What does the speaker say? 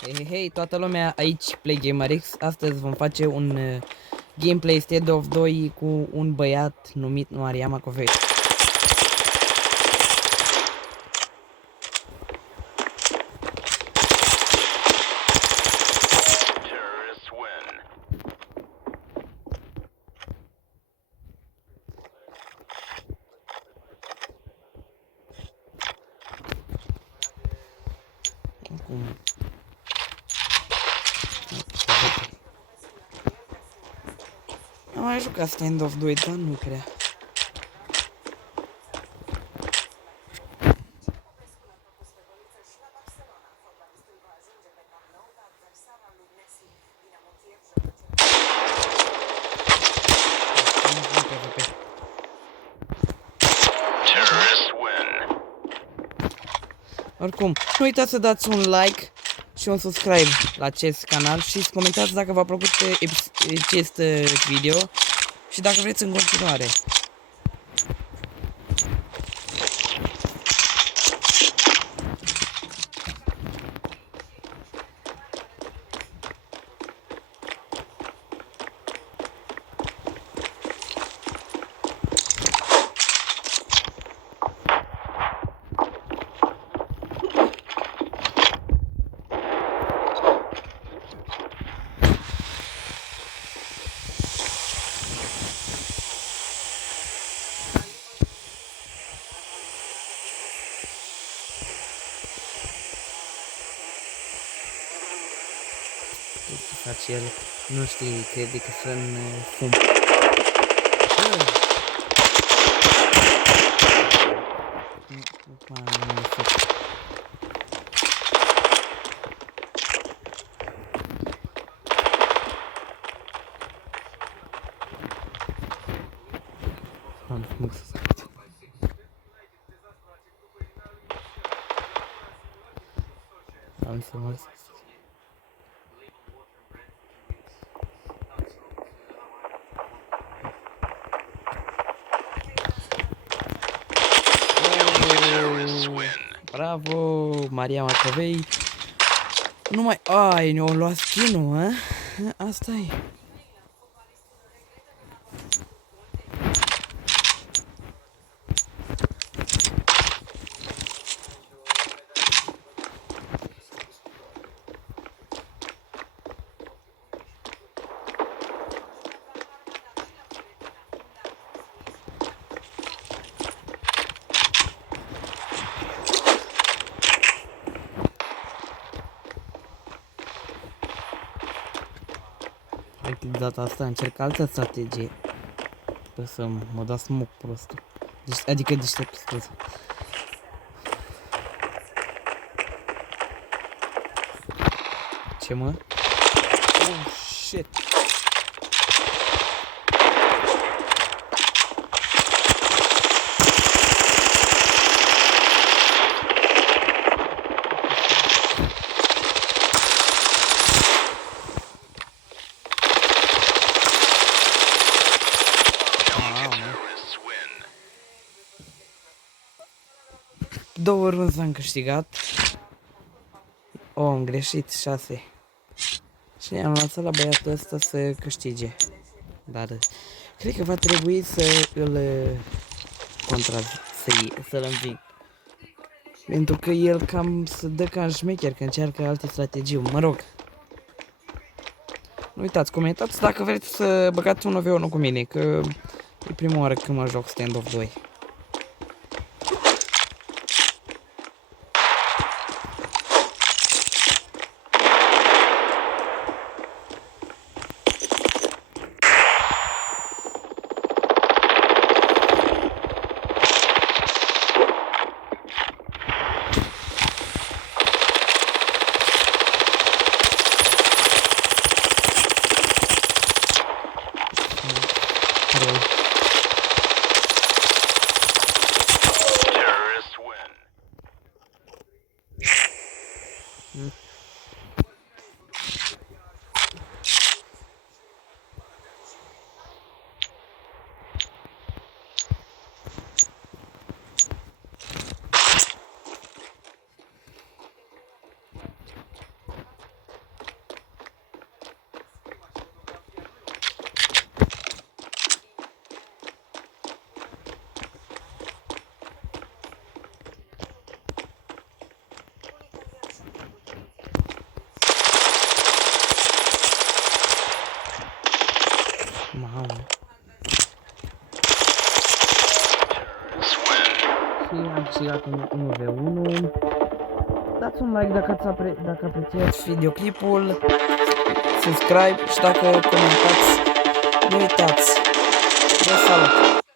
Hei, toată lumea, aici PlayGamerX. Astăzi vom face un gameplay Stand of 2 cu un băiat numit Maria Macovei. Acum. Am mai jucat Stand of 2, dar nu prea. Oricum, nu uitați să dați un like și un subscribe la acest canal și să comentați dacă v-a plăcut acest video și dacă vreți în continuare. Face el, nu știe, crede că sunt în fum. Am să mă Bravo, Maria Macovei. Nu mai... Ai, ne-o luat skin-ul, a? Asta e. De data asta încerc altă strategie. Trebuie să mă dau smoke prostul. Adică deștept, scuze. Ce mă? Oh, shit. Două runzi am câștigat. Am greșit 6. Și am lăsat la băiatul ăsta să câștige. Dar cred că va trebui să îl să-l înving. Pentru că el cam se dă ca în șmecher, că încearcă alte strategii. Mă rog. Nu uitați, comentați dacă vreți să băgați un 1v1 cu mine, că e prima oară când mă joc Stand of 2. Mamă. Și am câștigat un 1v1. Dați un like dacă apreciați videoclipul, subscribe și dacă comentați, nu uitați. Vă salut!